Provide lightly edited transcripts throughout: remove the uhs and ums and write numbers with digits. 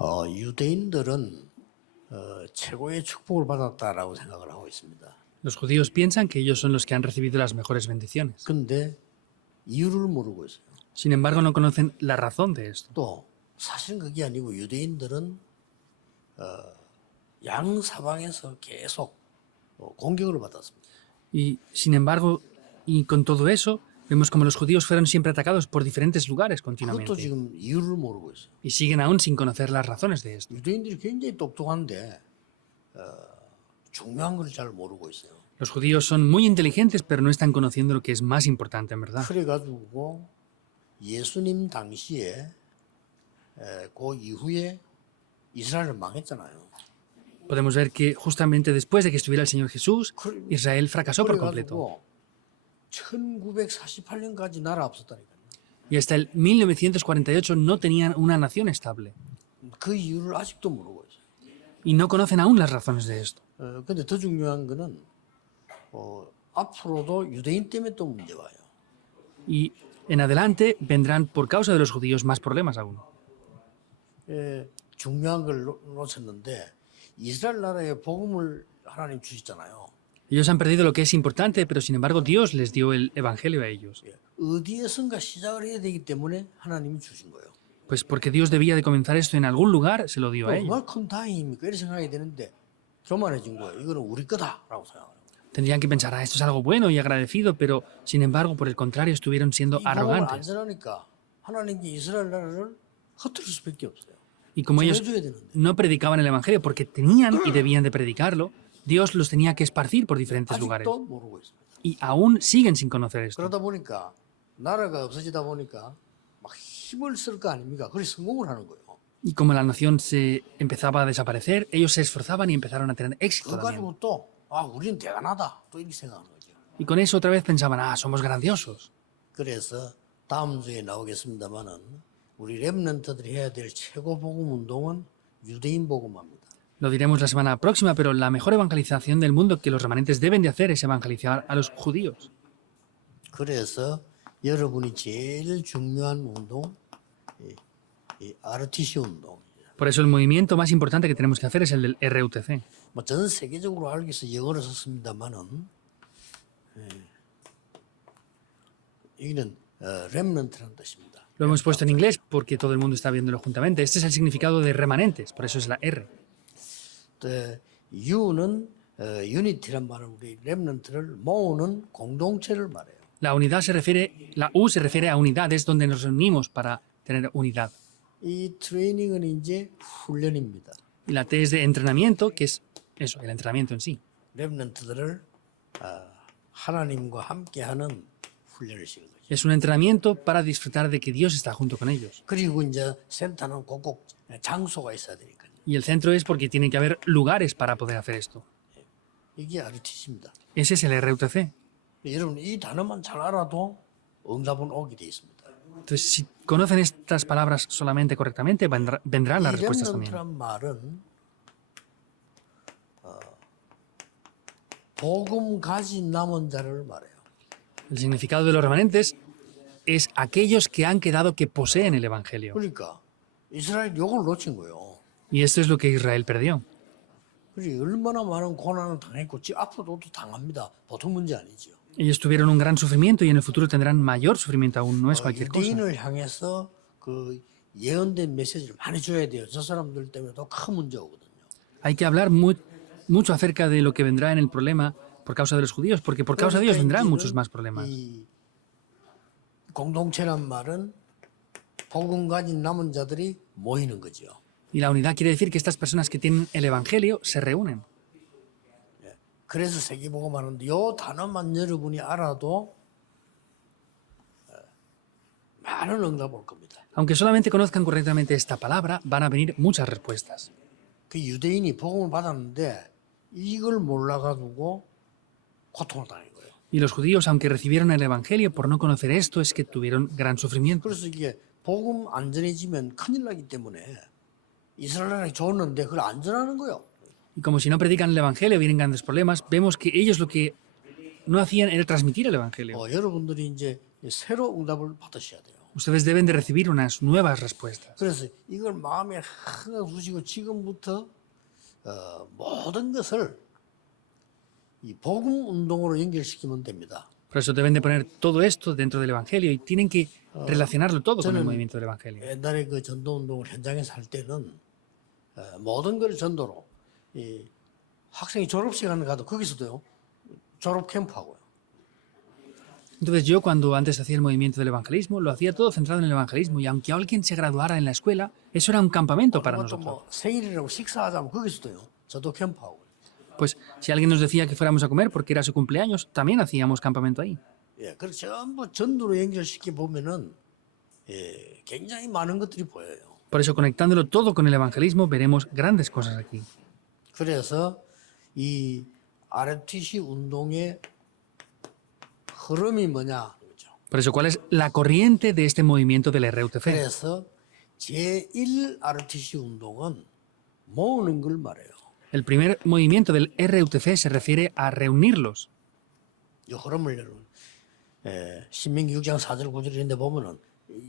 유대인들은 최고의 축복을 받았다라고 생각을 하고 있습니다. Los judíos piensan que ellos son los que han recibido las mejores bendiciones. 근데 이유를 모르고 있어요. Sin embargo, no conocen la razón de esto. 또 사실은 그게 아니고 유대인들은 양 사방에서 계속 공격을 받았습니다. Y sin embargo, y con todo eso, vemos como los judíos fueron siempre atacados por diferentes lugares 그것도 continuamente. 지금 이유를 모르고 있어요. Y siguen aún sin conocer las razones de esto. 유대인들이 굉장히 똑똑한데 중요한 걸 잘 모르고 있어요. Los judíos son muy inteligentes, pero no están conociendo lo que es más importante en verdad. 그래가지고 예수님 당시에 그 이후에 이스라엘을 망했잖아요. Podemos ver que justamente después de que estuviera el Señor Jesús, Israel fracasó por completo. 그래가지고 1948년까지 나라 없었다니까요. Y hasta el 1948 no tenían una nación estable. 그 이유를 아직도 모르고 있어요. Y no conocen aún las razones de esto. 근데 더 중요한 거는 앞으로도 유대인 때문에 또 문제 와요. Y en adelante vendrán por causa de los judíos más problemas aún. 중요한 걸 놓쳤는데 이스라엘 나라에 복음을 하나님 주시잖아요. Ellos han perdido lo que es importante, pero sin embargo Dios les dio el evangelio a ellos. 어디에선가 시작을 해야 되기 때문에 하나님이 주신 거예요. Pues porque Dios debía de comenzar esto en algún lugar, se lo dio a ellos. 정말 큰 다행입니까? 이렇게 생각이 되는데 교만해진 거예요. 이거는 우리 거다라고 생각하는 거예요. Tendrían que pensar, esto es algo bueno y agradecido, pero sin embargo, por el contrario, estuvieron siendo 이 복음을 안 arrogantes. 전하니까 하나님이 이스라엘 나라를 흩트릴 수밖에 없어요. Y como ellos 전해줘야 되는데. no predicaban el evangelio porque tenían y debían de predicarlo, Dios los tenía que esparcir por diferentes lugares. 아직도 모르고 있습니다. Y aún siguen sin conocer esto. 그러다 보니까 나라가 없어지다 보니까 막 힘을 쓸 거 아닙니까? 그래서 성공을 하는 거예요. Y como la nación se empezaba a desaparecer, ellos se esforzaban y empezaron a tener éxito 그거 también. 가지고 또 우리는 대단하다 또 이렇게 생각하는 거죠. Y con eso otra vez pensaban, somos grandiosos. 그래서 다음 주에 나오겠습니다만은 우리 렘넌트들이 해야 될 최고 복음 운동은 유대인 복음화입니다. Lo diremos la semana próxima, pero la mejor evangelización del mundo que los remanentes deben de hacer es evangelizar a los judíos. 그래서 여러분이 제일 중요한 운동, 이 RTC 운동. Por eso el movimiento más importante que tenemos que hacer es el del RUTC. 전 세계적으로 알기 위해서 영어를 썼습니다만은 여기는 렘넌트라는 뜻입니다. Lo hemos puesto en inglés porque todo el mundo está viéndolo juntamente. Este es el significado de remanentes, por eso es la R. U는 유니티란 말은 우리 렘넌트를 모으는 공동체를 말해요. La U se refiere a unidades donde nos reunimos para tener unidad. 이 트레이닝은 이제 훈련입니다. Y la T es de entrenamiento, que es eso, el entrenamiento en sí. 렘넌트들을 하나님과 함께하는 훈련을 시키는 거죠. Es un entrenamiento para disfrutar de que Dios está junto con ellos. 그리고 이제 센터는 꼭꼭 장소가 있어야 되니까요. Y el centro es porque tiene que haber lugares para poder hacer esto. 이게 RTC입니다. Ese es el RUTC. 여러분 이 단어만 잘 알아도 응답은 오게 돼 있습니다. Entonces, si conocen estas palabras solamente correctamente, vendrán las 이 respuestas también. 렘넌트란 말은 복음 가진 남은 자를 말해요. El significado de los remanentes es aquellos que han quedado que poseen el Evangelio. 그러니까 이스라엘 욕을 놓친 거예요. Y esto es lo que Israel perdió. 그래서 얼마나 많은 고난을 당했고 앞으로도 또 당합니다. 보통 문제 아니죠. Ellos tuvieron un gran sufrimiento y en el futuro tendrán mayor sufrimiento aún, no es cualquier cosa. 유대인을 향해서 그 예언된 메시지를 많이 줘야 돼요. 저 사람들 때문에 더 큰 문제 오거든요. Hay que hablar mucho acerca de lo que vendrá en el problema por causa de los judíos, porque por causa de ellos vendrán muchos más problemas. 이 공동체란 말은 복음 가진 남은 자들이 모이는 거죠. Y la unidad quiere decir que estas personas que tienen el Evangelio se reúnen. 그래서 세계복음 하는데 이 단어만 여러분이 알아도 많은 응답 올 겁니다. Aunque solamente conozcan correctamente esta palabra, van a venir muchas respuestas. 그 유대인이 복음을 받았는데 이걸 몰라가지고 고통을 당한 거예요. Y los judíos, aunque recibieron el Evangelio, por no conocer esto, es que tuvieron gran sufrimiento. 그래서 이게 복음 안 전해지면 큰일 나기 때문에 이스라엘이 줬는데 그걸 안 전하는 거예요. Y como si no predican el Evangelio, vienen grandes problemas, vemos que ellos lo que no hacían era transmitir el Evangelio. 여러분들이 이제 새로 응답을 받으셔야 돼요. Ustedes deben de recibir unas nuevas respuestas. 그래서 이걸 마음에 하나 두시고 지금부터 모든 것을 이 복음 운동으로 연결시키면 됩니다. Por eso deben de poner todo esto dentro del Evangelio y tienen que relacionarlo todo con el movimiento del Evangelio. 옛날에 그 전도 운동을 현장에서 할 때는 모든 걸 전도로 이 학생이 졸업시간을 가도 거기서도요 졸업 캠프하고요. Entonces yo cuando antes hacía el movimiento del evangelismo, lo hacía todo centrado en el evangelismo y aunque alguien se graduara en la escuela, eso era un campamento para 그것도 nosotros. 뭐 생일이라고 식사하자면 거기서도요 저도 캠프하고요. Pues si alguien nos decía que fuéramos a comer porque era su cumpleaños, también hacíamos campamento ahí. 예, 그래서 전부 전도로 연결시켜 보면은 굉장히 많은 것들이 보여요. Por eso conectándolo todo con el evangelismo veremos grandes cosas aquí. 그래서 이 RTC 운동의 흐름이 뭐냐 그죠? Por eso, ¿cuál es la corriente de este movimiento del RUTC? 그래서 제1 RTC 운동은 모으는 걸 말해요. El primer movimiento del RUTC se refiere a reunirlos. 이 흐름을 신명기 6장 4절 9절인데 보면은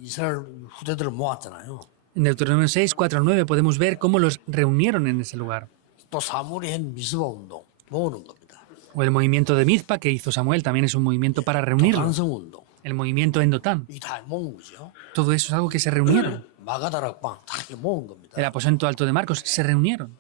이스라엘 후대들을 모았잖아요. En Deuteronomio 6, 4, 9 podemos ver cómo los reunieron en ese lugar. 또 사무엘이 한 미스바 운동 모으는 겁니다. O el movimiento de Mizpa que hizo Samuel también es un movimiento para reunirlos. 단성 운동 El movimiento en Dotán. 이게 다 모은 거죠. Todo eso es algo que se reunieron. 마가다락방 다 이렇게 모은 겁니다. El aposento alto de Marcos se reunieron.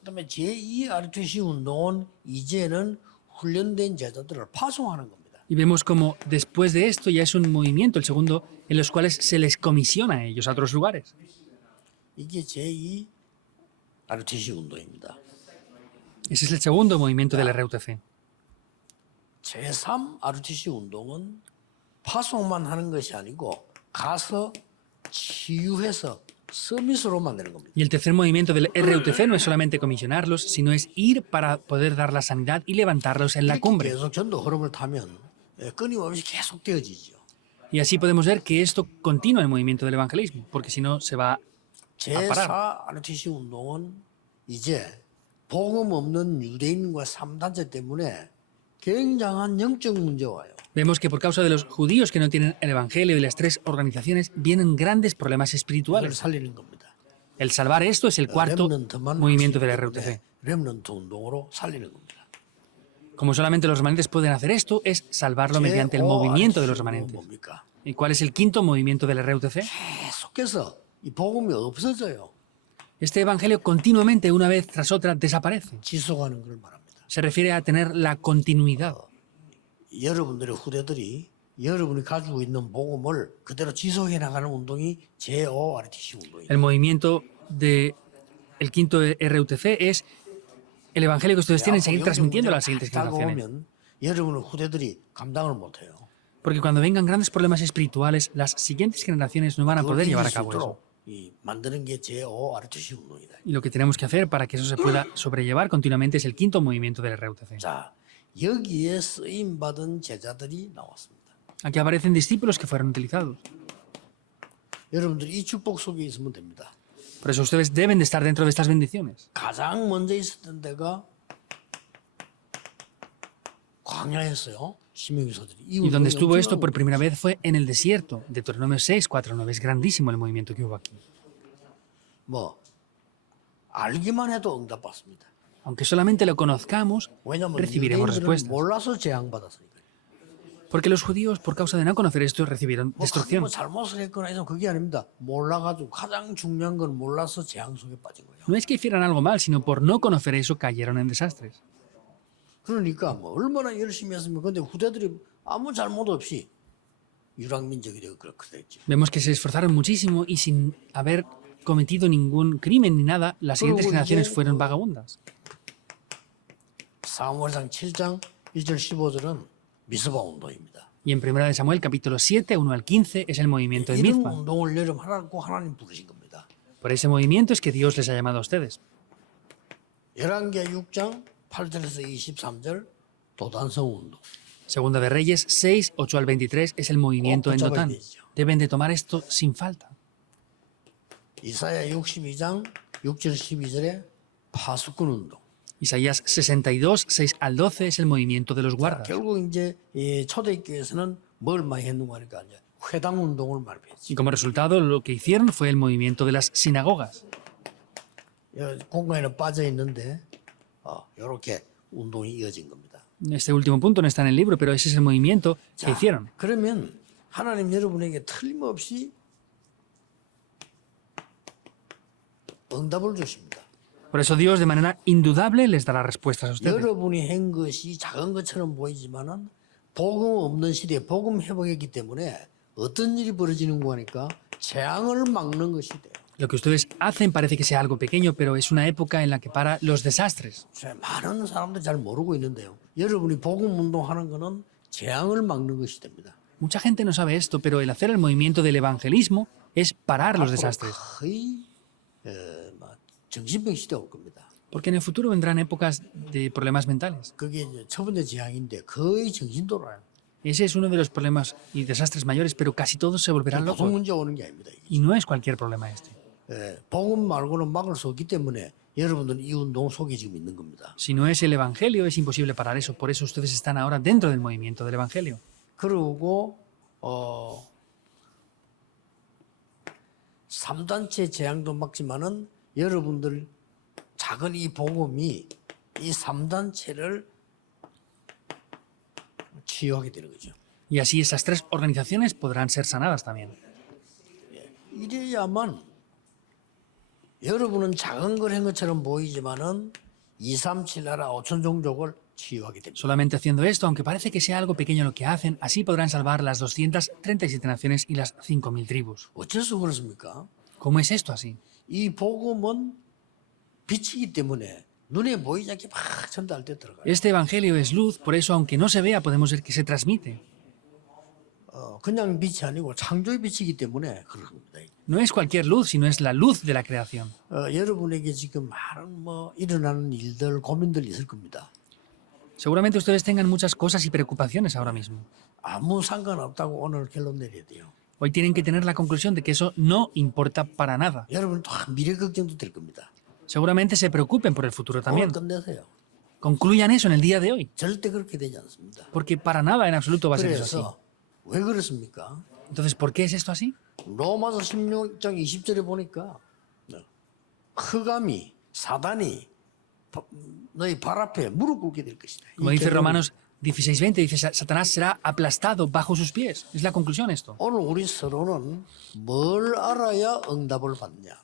그다음에 제2 RTC 운동은 이제는 훈련된 제자들을 파송하는 겁니다. Y vemos como después de esto ya es un movimiento, el segundo, en los cuales se les comisiona a ellos a otros lugares. 이게 제2 RTC 운동입니다. Ese es el segundo movimiento del RUTC. 제3 RTC 운동은 파송만 하는 것이 아니고 가서 치유해서 서밋으로 만드는 겁니다. Y el tercer movimiento del RUTC no es solamente comisionarlos, sino es ir para poder dar la sanidad y levantarlos en la 이렇게 cumbre. 계속 전도 흐름을 타면 끊임없이 계속 되어지죠. Y así podemos ver que esto continúa el movimiento del evangelismo, porque si no se va 제4 RTC 운동은 이제 복음 없는 유대인과 3단체 때문에 굉장한 영적 문제가 와요. Vemos que por causa de los judíos que no tienen el evangelio y las tres organizaciones vienen grandes problemas 이걸 espirituales. 살리는 겁니다. El salvar esto es el cuarto 렘넌트만 movimiento del 하시기 RUTC. 때문에 렘넌트 운동으로 살리는 겁니다. Como solamente los remanentes pueden hacer esto, es salvarlo mediante el movimiento de los remanentes. 뭡니까? ¿Y cuál es el quinto movimiento del RUTC? 계속해서 이 복음이 없어져요. Este evangelio continuamente, una vez tras otra, desaparece. 지속하는 걸 말합니다. Se refiere a tener la continuidad. 여러분들의 후대들이 여러분이 가지고 있는 복음을 그대로 지속해 나가는 운동이 제5RTC 운동이에요. El movimiento del quinto RUTC es el evangelio que ustedes tienen, seguir transmitiendo a las siguientes generaciones. 다가오면 여러분의 후대들이 감당을 못해요. Porque cuando vengan grandes problemas espirituales, las siguientes generaciones no van a poder llevar a cabo eso. 이 만드는 게 제5RTC 운동이다. Y lo que tenemos que hacer para que eso se pueda sobrellevar continuamente es el quinto movimiento del RUTC. 자, 여기에 쓰임 받은 제자들이 나왔습니다. Aquí aparecen discípulos que fueron utilizados. 여러분들이 이 축복 속에 있으면 됩니다. Por eso ustedes deben de estar dentro de estas bendiciones. 가장 먼저 있었던 데가 광야였어요. 신명기서들이. Y donde estuvo esto por primera vez fue en el desierto. Deuteronomio 6, 4, 9. Es grandísimo el movimiento que hubo aquí. 뭐 알기만 해도 응답받습니다. Aunque solamente lo conozcamos, 왜냐하면 recibiremos 유대인들은 respuestas. 몰라서 재앙받았으니까. Porque los judíos, por causa de no conocer esto, recibieron 뭐 destrucción. 잘못을 했거나 해서 그게 아닙니다. 몰라가지고 가장 중요한 건 몰라서 재앙 속에 빠진 거예요. No es que hicieran algo mal, sino por no conocer eso cayeron en desastres. 그러니까 뭐 얼마나 열심히 했으면 근데 후대들이 아무 잘못 없이 유랑민족이 되고 그렇게 됐죠. Vemos que se esforzaron muchísimo y sin haber cometido ningún crimen ni nada, las siguientes generaciones fueron vagabundas. 사무엘상 7장 1절 15절은 미스바 운동입니다. Y en 1 de Samuel, capítulo 7, 1 al 15, es el movimiento de 이런 Mizpa. 운동을 여러분 하나님 부르신 겁니다. Por ese movimiento es que Dios les ha llamado a ustedes. 열왕기하 6장 8절에서 23절 도단성 운동. Segunda de Reyes 6, 8 al 23 es el movimiento en Dotán. Deben de tomar esto sin falta. 이사야 62장 6절 12절에 파수꾼 운동. Isaías 62, 6 al 12 es el movimiento de los guardas. 결국 이제 이 초대교회에서는 뭘 많이 했는가 하니까 이제 회당 운동을 말했지. Y como resultado, lo que hicieron fue el movimiento de las sinagogas. 공간에는 빠져 있는데 이렇게 운동이 이어진 겁니다. Este último punto no está en el libro, pero ese es el movimiento que 자, hicieron. 그러면 하나님 여러분에게 틀림없이 응답을 주십니다. Por eso Dios, de manera indudable, les dará respuestas a ustedes. 여러분이 한 것이 작은 것처럼 보이지만은 복음 없는 시대에 복음 회복했기 때문에 어떤 일이 벌어지는 거니까 재앙을 막는 것이 돼요. Lo que ustedes hacen parece que sea algo pequeño, pero es una época en la que para los desastres. 많은 사람들 잘 모르고 있는데요. 여러분이 복음 운동하는 거는 재앙을 막는 것이 됩니다. Mucha gente no sabe esto, pero el hacer el movimiento del evangelismo es parar los desastres. 거의 정신병 시대 올 겁니다. Porque en el futuro vendrán épocas de problemas mentales. 그게 이제 첫 번째 재앙인데 거의 정신 돌아요. Ese es uno de los problemas y desastres mayores, pero casi todos se volverán 보통 locos. 문제 오는 게 아닙니다. 이게. Y no es cualquier problema este. 복음 말고는 막을 수 없기 때문에 여러분들은 이 운동 속에 지금 있는 겁니다. Si no es el evangelio, es imposible parar eso. Por eso ustedes están ahora dentro del movimiento del evangelio. 그리고 3단체 재앙도 막지만은 여러분들 작은 이 복음이 이 3단체를 치유하게 되는 거죠. Y así esas tres organizaciones podrán ser sanadas también. 이래야만 여러분은 작은 걸 한 것처럼 보이지만은 2, 3, 7 나라 5천 종족을 치유하게 됩니다. Solamente haciendo esto, aunque parece que sea algo pequeño lo que hacen, así podrán salvar las 237 naciones y las 5.000 tribus. 어째서 그렇습니까? ¿Cómo es esto así? 이 복음은 빛이기 때문에 눈에 보이지 않게 막 전달할 때 들어가요. Este evangelio es luz, por eso aunque no se vea, podemos ver que se transmite. 그냥 빛이 아니고 창조의 빛이기 때문에 그런 겁니다. No es cualquier luz, sino es la luz de la creación. 여러분에게 지금 많은 일어나는 일들, 고민들이 있을 겁니다. Seguramente ustedes tengan muchas cosas y preocupaciones ahora mismo. 아무 상관없다고 오늘 결론 내려야 돼요. Hoy tienen que tener la conclusión de que eso no importa para nada. 여러분 또 미래 걱정도 될 겁니다. Seguramente se preocupen por el futuro 오늘 también. 끝내세요. Concluyan eso en el día de hoy, 절대 그렇게 되지 않습니다. porque para nada en absoluto va a ser eso así. 그래서 왜 그렇습니까? Entonces, ¿por qué es esto así? 로마서 16장 20절에 보니까 흑암이 사단이 너희 발 앞에 무릎 꿇게 될 것이다. Como dice Romanos 16:20, dice, Satanás será aplastado bajo sus pies. Es la conclusión esto. 오늘 우리 서로는 뭘 알아야 응답을 받냐?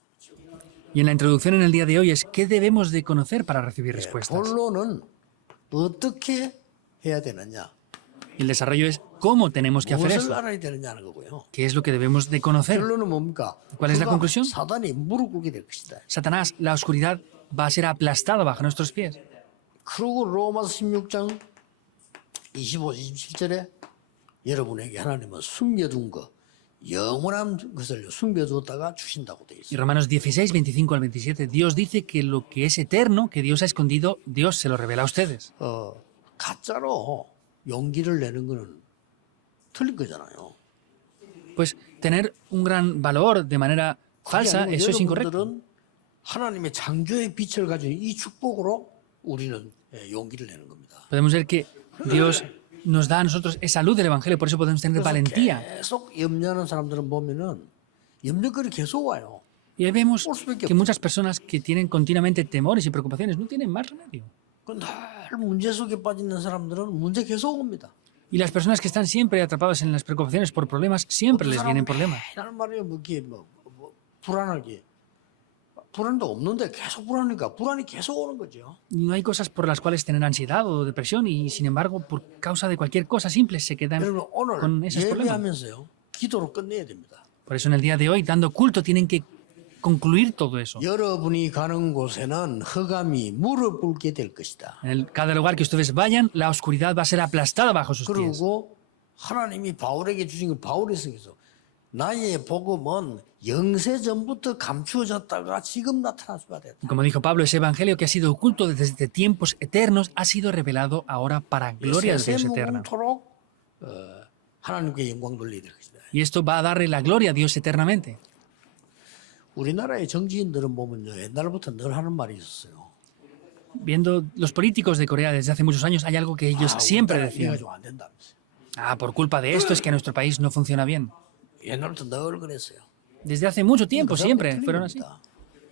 Y en la introducción en el día de hoy es, ¿qué debemos de conocer para recibir respuestas? 본론은 어떻게 해야 되느냐? Y el desarrollo es, ¿cómo tenemos que hacer 무엇을 eso? 알아야 되느냐는 거고요. ¿Qué es lo que debemos de conocer? 결론은 뭡니까? ¿Cuál es la 흑암, conclusión? 사단이 무릎 꿇게 될 것이다. Satanás, la oscuridad, va a ser aplastado bajo nuestros pies. 그리고 로마서 16장 25, 27절에 여러분에게 하나님은 숨겨둔 거, 영원한 것을 숨겨두었다가 주신다고 되어 Y 있어요. Romanos 16, 25 al 27, Dios dice que lo que es eterno, que Dios ha escondido, Dios se lo revela a ustedes. 가짜로 용기를 내는 거는 틀린 거잖아요. Pues tener un gran valor de manera 그게 falsa, 아니고 eso es incorrecto. 여러분들은 하나님의 창조의 빛을 가진 이 축복으로 우리는 용기를 내는 겁니다. Podemos ver que Dios nos da a nosotros esa luz del Evangelio, por eso podemos tener 그래서 valentía. 계속 염려하는 사람들은 보면은 염려거리 계속 와요. Y ahí vemos Por supuesto. que muchas personas que tienen continuamente temores y preocupaciones no tienen más remedio. 늘 문제 속에 빠져 있는 사람들은 문제 계속 옵니다. Y las personas que están siempre atrapadas en las preocupaciones por problemas, siempre les vienen problemas. 맨날 말이에요, 불안하게. 불안도 없는데 계속 불안하니까 불안이 계속 오는 거죠. Y no hay cosas por las cuales tener ansiedad o depresión y sin embargo por causa de cualquier cosa simple se quedan 여러분 오늘 con esos problemas. 예배하면서요, 기도로 끝내야 됩니다. Por eso en el día de hoy, dando culto, tienen que concluir todo eso. 여러분이 가는 곳에는 흑암이 무릎 꿇게 될 것이다. En cada lugar que ustedes vayan, la oscuridad va a ser aplastada bajo sus pies. 그리고 하나님이 바울에게 주신 거 바울이 쓰기서 나의 복음은 영세 전부터 감추어졌다가 지금 나타날 수가 됐다. Y como dijo Pablo, ese evangelio que ha sido oculto desde tiempos eternos ha sido revelado ahora para gloria de Dios eterna. 세세무궁토록 하나님께 영광 돌리게 될 것이다. Y esto va a darle la gloria a Dios eternamente. 우리나라의 정치인들은 보면요, 옛날부터 늘 하는 말이 있었어요. Viendo los políticos de Corea desde hace muchos años, hay algo que ellos siempre 우리나라 decían. 이해가 좀 안 된다면서요. Por culpa de esto es que nuestro país no funciona bien. 옛날부터 늘 그랬어요. Desde hace mucho 그 tiempo 사람들이 siempre 틀린 fueron así. 겁니다.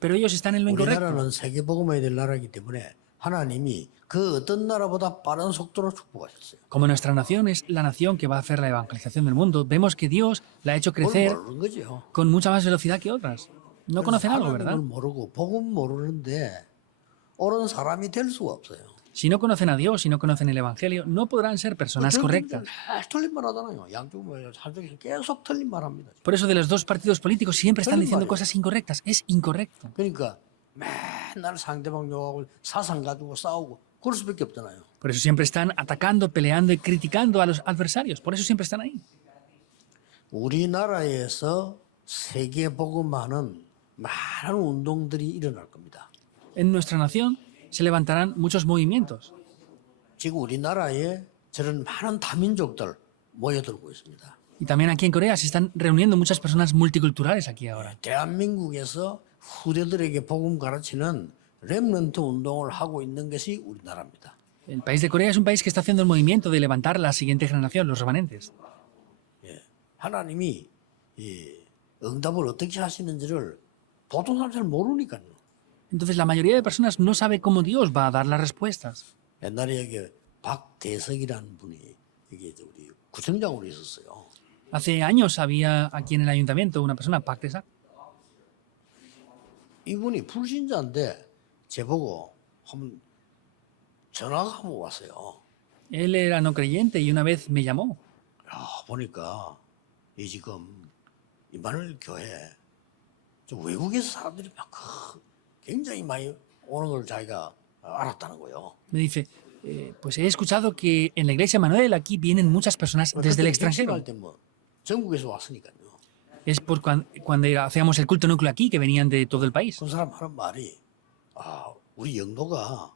Pero ellos están en lo incorrecto. 우리나라는 세계복음화해야 될 나라이기 때문에 하나님이 그 어떤 나라보다 빠른 속도로 축복하셨어요. Como nuestra nación es la nación que va a hacer la evangelización del mundo, vemos que Dios la ha hecho 뭘 crecer 모르는 거죠. con mucha más velocidad que otras. No conocen algo, 하나님을 ¿verdad? 모르고 복음 모르는데 옳은 사람이 될 수가 없어요. Si no conocen a Dios, si no conocen el Evangelio, no podrán ser personas correctas. 틀린 말 하잖아요. 양쪽 한쪽이 계속 틀린 말 합니다. Por eso de los dos partidos políticos siempre están Pero diciendo Mario. cosas incorrectas. Es incorrecto. 그러니까 맨날 상대방 욕하고 사상 가지고 싸우고 그럴 수밖에 없잖아요. Por eso siempre están atacando, peleando y criticando a los adversarios. Por eso siempre están ahí. 우리나라에서 세계 복음화는 많은 운동들이 일어날 겁니다. En nuestra nación se levantarán muchos movimientos. 지금 우리나라에 저런 많은 다민족들 모여들고 있습니다. Y también aquí en Corea se están reuniendo muchas personas multiculturales aquí ahora. 대한민국에서 후대들에게 복음 가르치는 렘넌트 운동을 하고 있는 것이 우리나라입니다. El país de Corea es un país que está haciendo el movimiento de levantar la siguiente generación, los remanentes. 하나님이 응답을 어떻게 하시는지를 보통 사람 잘 모르니까요. Entonces la mayoría de personas no sabe cómo Dios va a dar las respuestas. 옛날에 여기 박대석이라는 분이 이게 우리 구청장으로 있었어요. Hace años había aquí en el ayuntamiento una persona, Pak Tae-sak, 이분이 불신자인데 제보고 한번 전화가 한번 왔어요. él era no creyente y una vez me llamó. 야, 보니까 이 지금 이마누엘 교회 저 외국에서 사람들이 막 굉장히 많이 오는 걸 자기가 알았다는 거예요. Me dice, pues he escuchado que en la iglesia Manuel aquí vienen muchas personas desde el extranjero. 할때 뭐 전국에서 왔으니까요. Es por cuando hacíamos el culto núcleo aquí que venían de todo el país. 그 사람 하는 말이 아 우리 영도가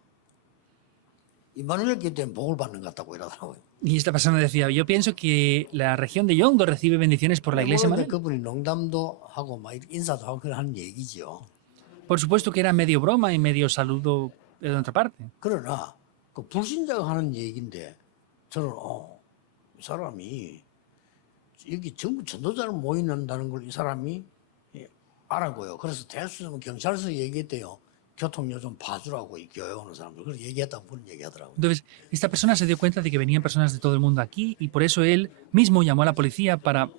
이마누엘 교회 때문에 복을 받는 것 같다고 이러더라고요. Y esta persona decía, yo pienso que la región de Yongdo recibe bendiciones por la iglesia 물론 Manuel. 그분이 농담도 하고 막 인사도 하고 그런 하는 얘기죠. Por supuesto que era medio broma y medio saludo de otra parte. 그러나 그 불신자가 하는 얘기인데 저는 이 사람이 여기 전부 전도자를 모인다는 걸 이 사람이 알았고요. 그래서 대수는 경찰서 얘기했대요. 교통료 좀 봐주라고 이 교회 오는 사람들. 그래서 얘기했다고 그런 얘기하더라고요. Entonces, esta persona se dio cuenta de que venían personas de todo el mundo aquí y por eso él mismo llamó a la policía para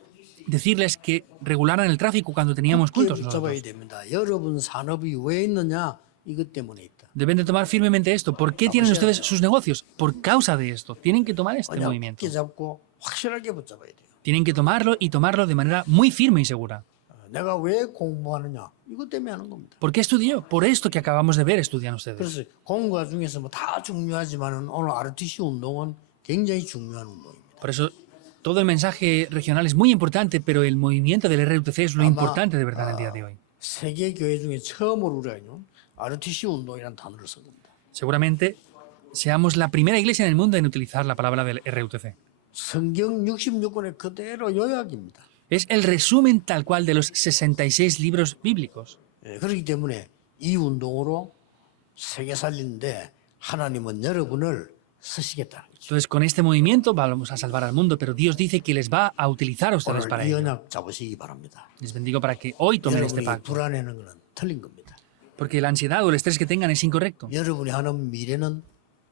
decirles que regularan el tráfico cuando teníamos cultos. 붙잡아야 nosotros. 됩니다. 여러분 산업이 왜 있느냐? 이것 때문에 있다. Deben de tomar firmemente esto. ¿Por qué tienen ustedes sus negocios? Por causa de esto. Tienen que tomar este 그냥 movimiento. 굳게 잡고 확실하게 붙잡아야 돼요. Tienen que tomarlo y tomarlo de manera muy firme y segura. 내가 왜 공부하느냐? 이것 때문에 하는 겁니다. ¿Por qué estudió? Por esto que acabamos de ver estudian ustedes. 그래서 공부가 중에서 뭐 다 중요하지만은 오늘 RTC 운동은 굉장히 중요한 운동입니다. Por eso todo el mensaje regional es muy importante, pero el movimiento del RUTC es lo importante de verdad en el día de hoy. 세계 교회 중에 처음으로 우리가 RTC 운동이라는 단어를 쓴 겁니다. Seguramente seamos la primera iglesia en el mundo en utilizar la palabra del RUTC. 성경 66권의 그대로 요약입니다. Es el resumen tal cual de los 66 libros bíblicos. 그렇기 때문에 이 운동으로 세계 살리는데 하나님은 여러분을 쓰시겠다. Entonces, con este movimiento vamos a salvar al mundo, pero Dios dice que les va a utilizar a ustedes para 오늘 이 ello. 언약 잡으시기 바랍니다. Les bendigo para que hoy tomen este 여러분이 pacto, 불안해하는 것은 틀린 겁니다. porque la ansiedad o el estrés que tengan es incorrecto. 여러분이 하는 미래는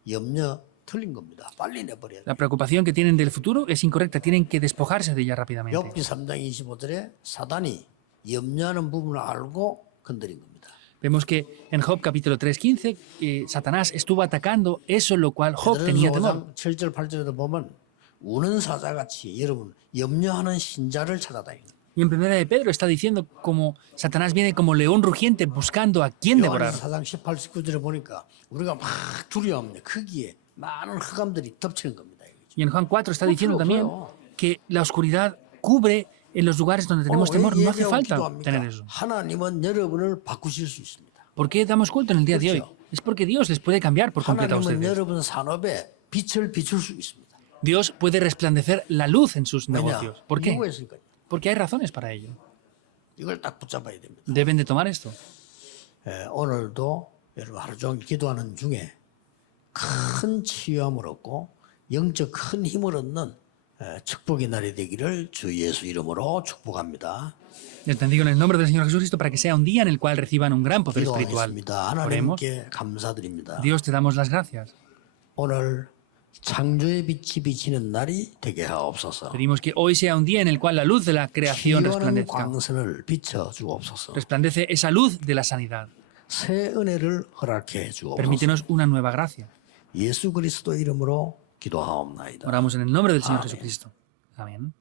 염려 틀린 겁니다. 빨리 내버려야 돼요. La preocupación que tienen del futuro es incorrecta, tienen que despojarse de ella rápidamente. 욥기 3장 25절에 사단이 염려하는 부분을 알고 건드린 겁니다. Vemos que en Job capítulo 3:15 Satanás estuvo atacando eso lo cual Job tenía temor. 5장 7절 8절에도 보면 우는 사자같이 여러분 염려하는 신자를 찾아다니는 Y en primera de Pedro está diciendo como Satanás viene como león rugiente buscando a quien devorar. 4장 18, 19절에 보니까 우리가 막 두려워합니다. 크기에 많은 흑암들이 덮치는 겁니다. Y en Juan 4 está diciendo también que la oscuridad cubre en los lugares donde tenemos temor. No hace falta tener eso. 하나님은 여러분을 바꾸실 수 있습니다. ¿Por qué damos culto en el día de hoy? Es porque Dios les puede cambiar por completo a 하나님은 ustedes. 여러분 산업에 빛을 비출 수 있습니다. Dios puede resplandecer la luz en sus 왜냐? negocios. ¿Por qué? 이유가 있으니까요. Porque hay razones para ello. 이걸 딱 붙잡아야 됩니다. Deben de tomar esto. 오늘도 여러분 하루 종일 기도하는 중에 큰 치유함을 얻고 영적 큰 힘을 얻는 축복의 날이 되기를 주 예수 이름으로 축복합니다. Les bendigo en el nombre del Señor Jesucristo para que sea un día en el cual reciban un gran poder espiritual. 기도하겠습니다. Oremos. 하나님께 감사드립니다. Dios, te damos las gracias. 오늘 창조의 빛이 비치는 날이 되게 하옵소서. Pedimos que hoy sea un día en el cual la luz de la creación 기원한 resplandezca. 광선을 비춰 주옵소서. Resplandece esa luz de la sanidad. 새 은혜를 허락해 주옵소서. Permítenos una nueva gracia. 예수 그리스도 이름으로 기도하옵나이다. Oramos en el nombre del Señor Amén. Jesucristo. Amén.